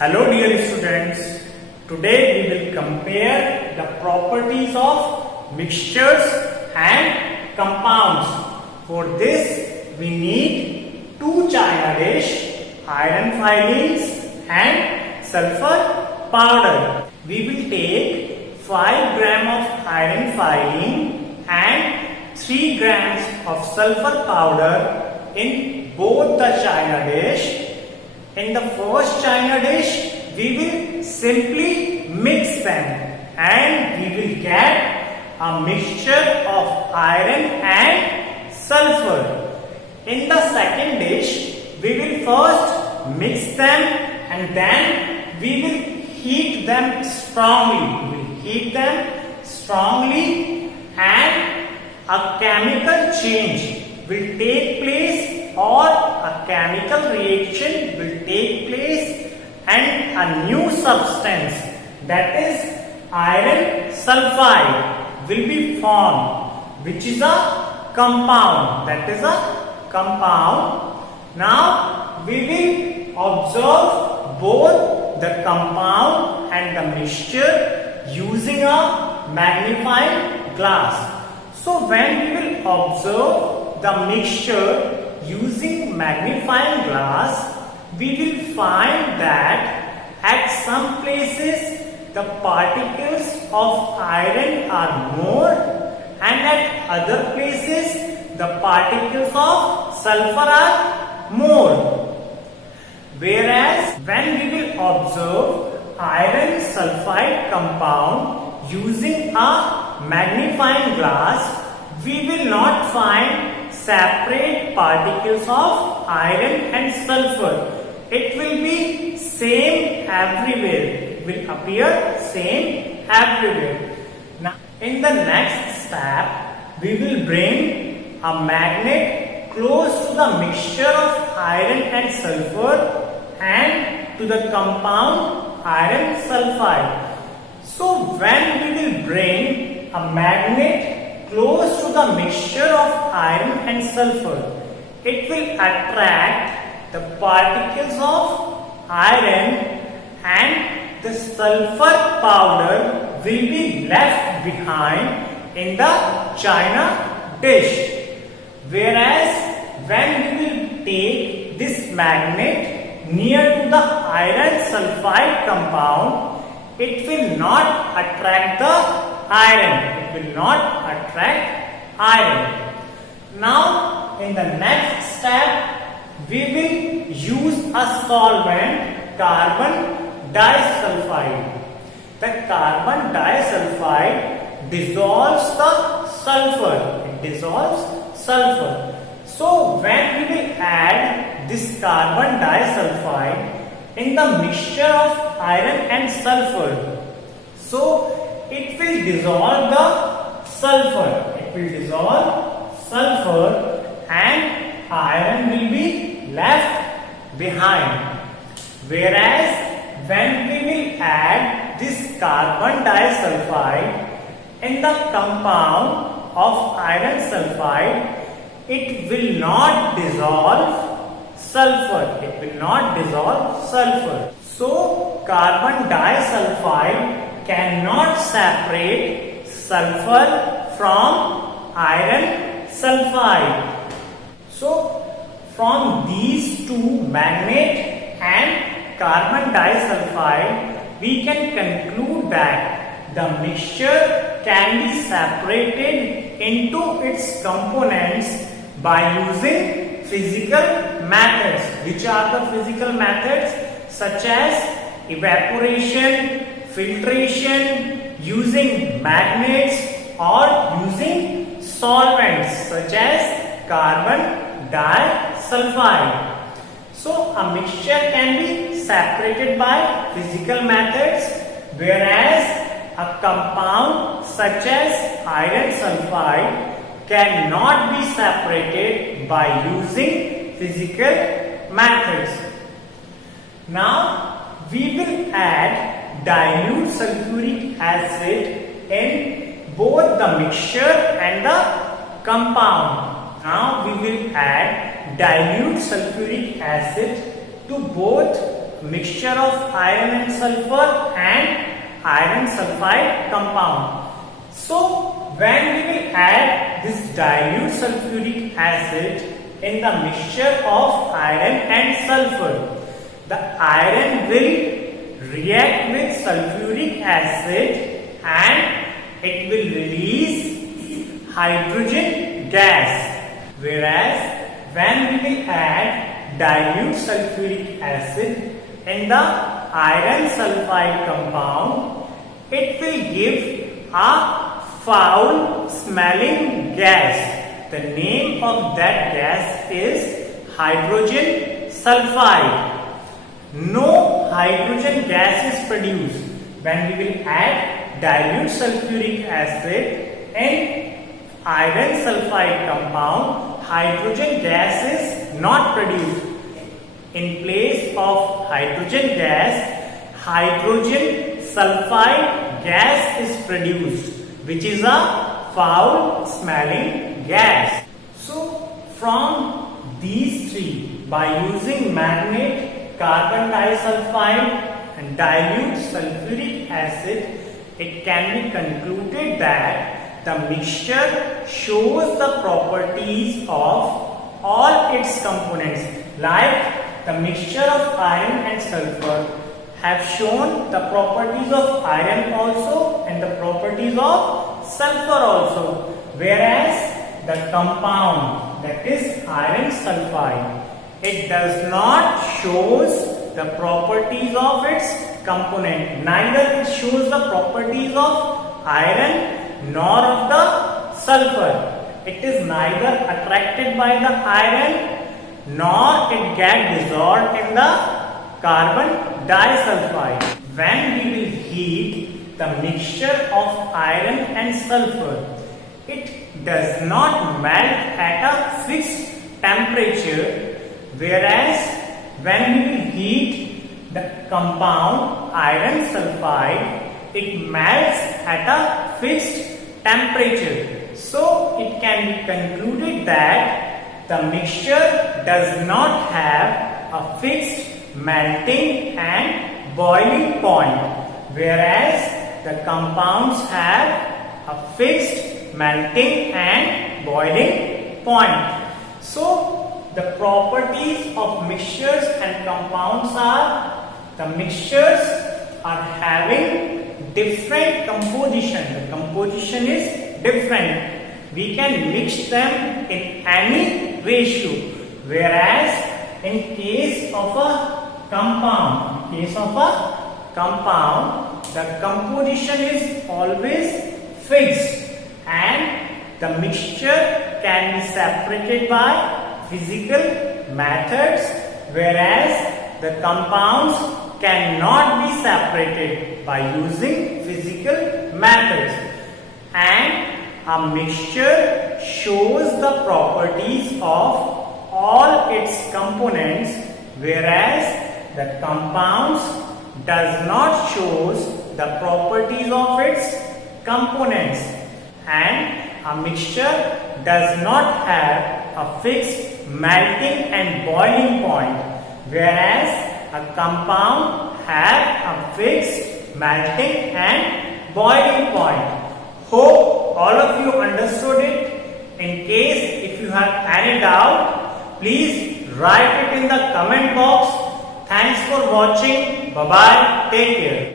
Hello dear students, today we will compare the properties of mixtures and compounds. For this we need 2 china dish, iron filings and sulfur powder. We will take 5 gram of iron filing and 3 grams of sulfur powder in both the china dish. In the first china dish, we will simply mix them and we will get a mixture of iron and sulfur. In the second dish, we will first mix them and then we will heat them strongly. We will heat them strongly and a chemical change will take place or a chemical reaction will take place and a new substance, that is iron sulfide, will be formed, which is a compound. That is a compound. Now we will observe both the compound and the mixture using a magnifying glass. So when we will observe the mixture using magnifying glass, we will find that at some places the particles of iron are more and at other places the particles of sulfur are more. Whereas when we will observe iron sulfide compound using a magnifying glass, we will not find separate particles of iron and sulfur. It will be same everywhere. It will appear same everywhere. Now, in the next step, we will bring a magnet close to the mixture of iron and sulfur and to the compound iron sulfide. So, when we will bring a magnet close to the mixture of iron and sulfur, it will attract the particles of iron and the sulfur powder will be left behind in the china dish. Whereas when we will take this magnet near to the iron sulfide compound, it will not attract the iron. It will not attract iron. Now, in the next step, we will use a solvent, carbon disulfide. The carbon disulfide dissolves the sulfur. It dissolves sulfur. So, when we will add this carbon disulfide in the mixture of iron and sulfur, so it will dissolve the sulfur. It will dissolve sulfur and iron will be left behind. Whereas when we will add this carbon disulfide in the compound of iron sulfide, it will not dissolve sulfur. It will not dissolve sulfur. So carbon disulfide cannot separate sulfur from iron sulfide. So from these two, magnet and carbon disulfide, we can conclude that the mixture can be separated into its components by using physical methods. Which are the physical methods? Such as evaporation, filtration, using magnets or using solvents such as carbon disulfide. So a mixture can be separated by physical methods, whereas a compound such as iron sulfide cannot be separated by using physical methods. Now we will add dilute sulfuric acid in both the mixture and the compound. Now we will add dilute sulfuric acid to both mixture of iron and sulfur and iron sulfide compound. So when we will add this dilute sulfuric acid in the mixture of iron and sulfur, the iron will react with sulfuric acid and it will release hydrogen gas, whereas when we will add dilute sulfuric acid in the iron sulfide compound, it will give a foul smelling gas. The name of that gas is hydrogen sulfide. No hydrogen gas is produced when we will add dilute sulfuric acid in iron sulfide compound. Hydrogen gas is not produced. In place of hydrogen gas, hydrogen sulfide gas is produced, which is a foul smelling gas. So from these three, by using magnate, carbon disulfide and dilute sulfuric acid, it can be concluded that the mixture shows the properties of all its components. Like the mixture of iron and sulfur have shown the properties of iron also and the properties of sulfur also, whereas the compound, that is iron sulfide, it does not shows the properties of its component. Neither it shows the properties of iron nor of the sulfur. It is neither attracted by the iron nor it get dissolved in the carbon disulfide. When we will heat the mixture of iron and sulfur, it does not melt at a fixed temperature, whereas when we will heat the compound iron sulfide, it melts at a fixed temperature. So it can be concluded that the mixture does not have a fixed melting and boiling point, whereas the compounds have a fixed melting and boiling point. So the properties of mixtures and compounds are, the mixtures are having different composition. The composition is different. We can mix them in any ratio, whereas in case of a compound, the composition is always fixed and the mixture can be separated by physical methods, whereas the compounds cannot be separated by using physical methods. And a mixture shows the properties of all its components, whereas the compounds does not shows the properties of its components. And a mixture does not have a fixed melting and boiling point, whereas a compound has a fixed melting and boiling point. Hope all of you understood it. In case if you have any doubt, please write it in the comment box. Thanks for watching. Bye bye. Take care.